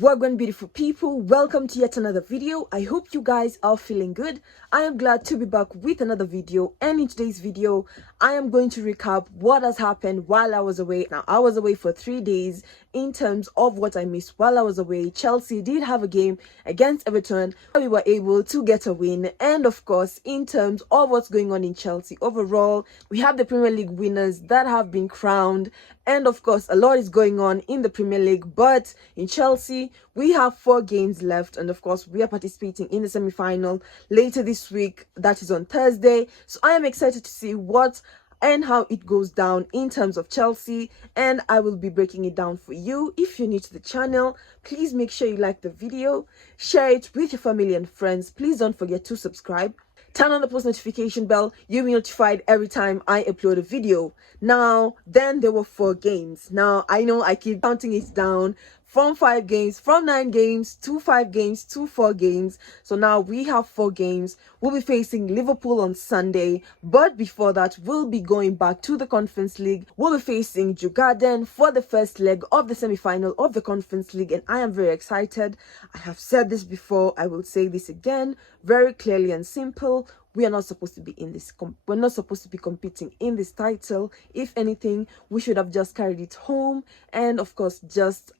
Wagwan beautiful people, welcome to yet another video. I hope you guys are feeling good. I am glad to be back with another video, and in today's video I am going to recap what has happened while I was away. Now I was away for 3 days. In terms of what I missed while I was away, Chelsea did have a game against Everton. We were able to get a win, and of course in terms of what's going on in Chelsea overall, we have the Premier League winners that have been crowned, and of course a lot is going on in the Premier League. But in Chelsea we have 4 games left, and of course we are participating in the semi-final later this week, that is on Thursday. So I am excited to see what and how it goes down in terms of Chelsea, and I will be breaking it down for you. If you're new to the channel, please make sure you like the video, share it with your family and friends. Please don't forget to subscribe, turn on the post notification bell. You'll be notified every time I upload a video. Now then, there were 4 games. Now I know I keep counting it down from 5 games, from 9 games to 5 games to 4 games. So now we have 4 games. We'll be facing Liverpool on Sunday, but before that we'll be going back to the Conference League. We'll be facing Jugarden for the first leg of the semi-final of the Conference League, and I am very excited. I have said this before, I will say this again very clearly and simple. We are not supposed to be in this we're not supposed to be competing in this title. If anything, we should have just carried it home, and of course just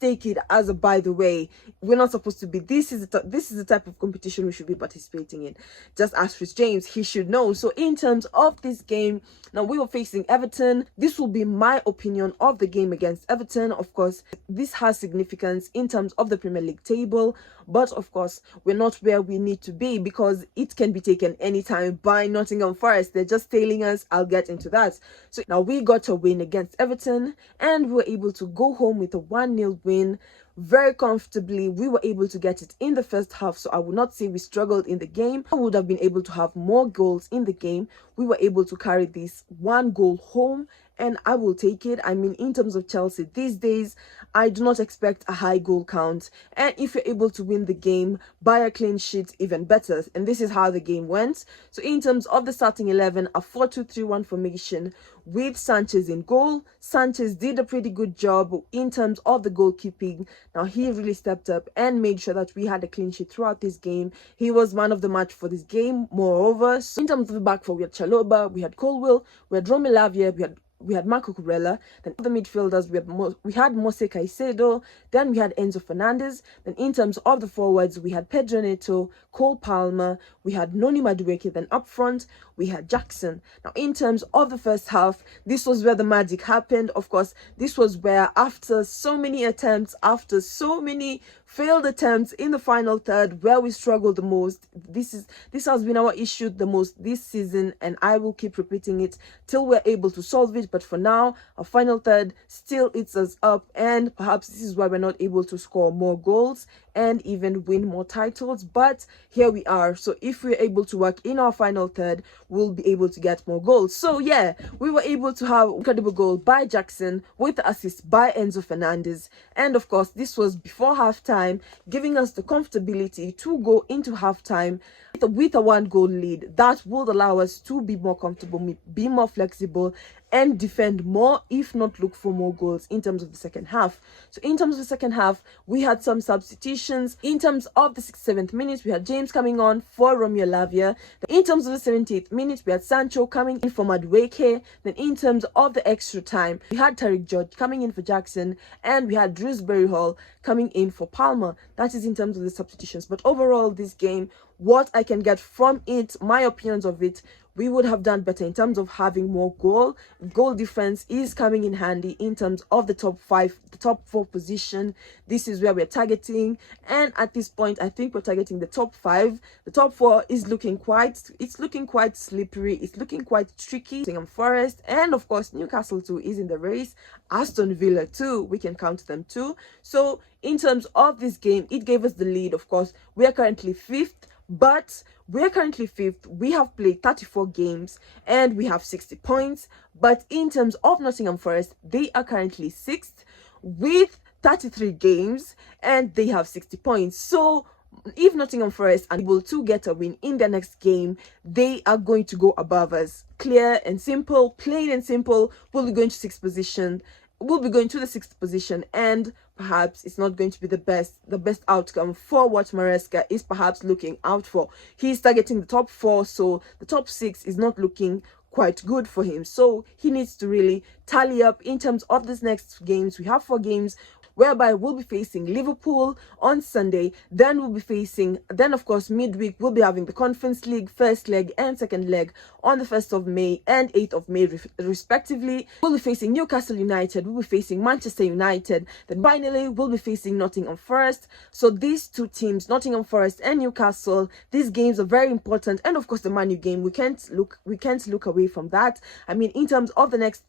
take it as a by the way. We're not supposed to be, this is the type of competition we should be participating in. Just ask Rich James, he should know. So in terms of this game, now we were facing Everton. This will be my opinion of the game against Everton. Of course this has significance in terms of the Premier League table, but of course we're not where we need to be because it can be taken anytime by Nottingham Forest. They're just tailing us. I'll get into that. So now we got a win against Everton, and we were able to go home with a 1-0 win very comfortably. We were able to get it in the first half, so I would not say we struggled in the game. I would have been able to have more goals in the game. We were able to carry this 1 goal home, and I will take it. I mean, in terms of Chelsea these days, I do not expect a high goal count, and if you're able to win the game by a clean sheet, even better. And this is how the game went. So in terms of the starting 11, a 4-2-3-1 formation with Sanchez in goal. Sanchez did a pretty good job in terms of the goalkeeping. Now he really stepped up and made sure that we had a clean sheet throughout this game. He was man of the match for this game. Moreover, so in terms of the back four, we had Chalobah, we had Colwill, we had Romelu Lavia, we had Marco Kurella. Then the midfielders, we had Mose Caicedo, then we had Enzo Fernandez. Then in terms of the forwards, we had Pedro Neto, Cole Palmer, we had Noni Madueke. Then up front we had Jackson. Now in terms of the first half, this was where the magic happened. Of course, this was where after so many attempts, after so many failed attempts in the final third, where we struggled the most. This has been our issue the most this season, and I will keep repeating it till we're able to solve it. But for now, our final third still eats us up, and perhaps this is why we're not able to score more goals and even win more titles. But here we are. So if we're able to work in our final third, we'll be able to get more goals. So yeah, we were able to have an incredible goal by Jackson with the assist by Enzo Fernandez, and of course this was before halftime, giving us the comfortability to go into halftime with a 1-goal lead. That would allow us to be more comfortable, be more flexible, and defend more, if not look for more goals in terms of the second half. So in terms of the second half, we had some substitutions. In terms of the 67th minute, we had James coming on for Romelu Lavia. In terms of the 78th minute, we had Sancho coming in for Madueke. Then in terms of the extra time, we had Tariq George coming in for Jackson, and we had Drewsbury Hall coming in for Palmer. That is in terms of the substitutions. But overall, this game, what I can get from it, my opinions of it, we would have done better in terms of having more goal difference is coming in handy in terms of the top 5, the top 4 position. This is where we're targeting, and at this point I think we're targeting the top 5. The top 4 is looking quite slippery, it's looking quite tricky. Nottingham Forest, and of course Newcastle too is in the race. Aston Villa too, we can count them too. So in terms of this game, it gave us the lead. Of course we are currently 5th, but we're currently 5th. We have played 34 games and we have 60 points. But in terms of Nottingham Forest, they are currently 6th with 33 games and they have 60 points. So if Nottingham Forest are able to get a win in their next game, they are going to go above us. Clear and simple, plain and simple. We'll be going to 6th position will be going to the 6th position, and perhaps it's not going to be the best outcome for what Maresca is perhaps looking out for. He's targeting the top 4, so the top 6 is not looking quite good for him, so he needs to really tally up in terms of this next games. We have 4 games whereby we'll be facing Liverpool on Sunday, then of course midweek we'll be having the Conference League first leg and second leg on the 1st of May and 8th of May respectively. We'll be facing Newcastle United, we'll be facing Manchester United, then finally we'll be facing Nottingham Forest. So these 2 teams, Nottingham Forest and Newcastle, these games are very important, and of course the Man U game, we can't look away from that. I mean, in terms of the next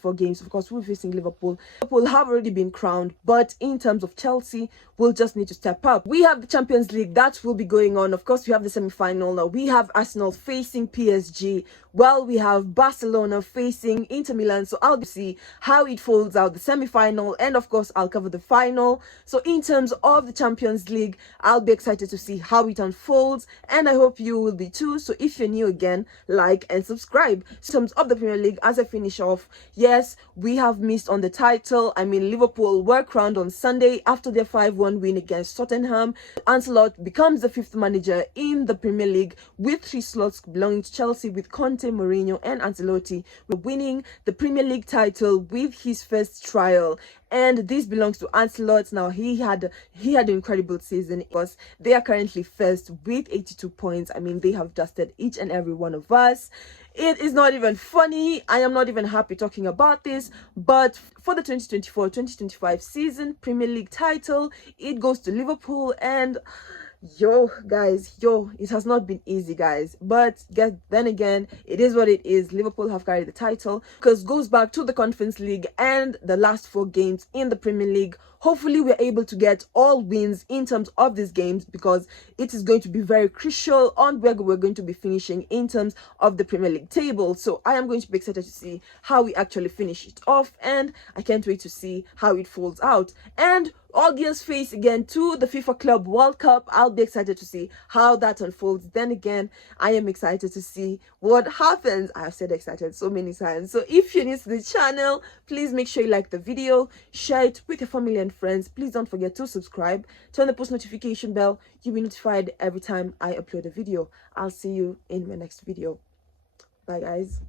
4 games, of course, we're facing Liverpool. Liverpool have already been crowned, but in terms of Chelsea, we'll just need to step up. We have the Champions League that will be going on. Of course, we have the semi-final now. We have Arsenal facing PSG. Well, we have Barcelona facing Inter Milan. So I'll see how it folds out, the semi-final, and of course, I'll cover the final. So in terms of the Champions League, I'll be excited to see how it unfolds, and I hope you will be too. So if you're new again, like and subscribe. In terms of the Premier League, as I finish off, yes, we have missed on the title. I mean, Liverpool were crowned on Sunday after their 5-1 win against Tottenham. Ancelotti becomes the 5th manager in the Premier League with 3 slots belonging to Chelsea, with Conte, Mourinho and Ancelotti winning the Premier League title with his first trial. And this belongs to Ancelotti. Now he had an incredible season because they are currently first with 82 points. I mean, they have dusted each and every one of us. It is not even funny. I am not even happy talking about this, but for the 2024-2025 season Premier League title, it goes to Liverpool. And guys, it has not been easy, guys, but then again, it is what it is. Liverpool have carried the title because goes back to the Conference League and the last 4 games in the Premier League. Hopefully we're able to get all wins in terms of these games, because it is going to be very crucial on where we're going to be finishing in terms of the Premier League table. So I am going to be excited to see how we actually finish it off, and I can't wait to see how it folds out. And all gears face again to the FIFA Club World Cup. I'll be excited to see how that unfolds. Then again, I am excited to see what happens. I have said excited so many times. So if you're new to the channel, please make sure you like the video, share it with your family and friends. Please don't forget to subscribe, turn the post notification bell. You'll be notified every time I upload a video. I'll see you in my next video. Bye guys.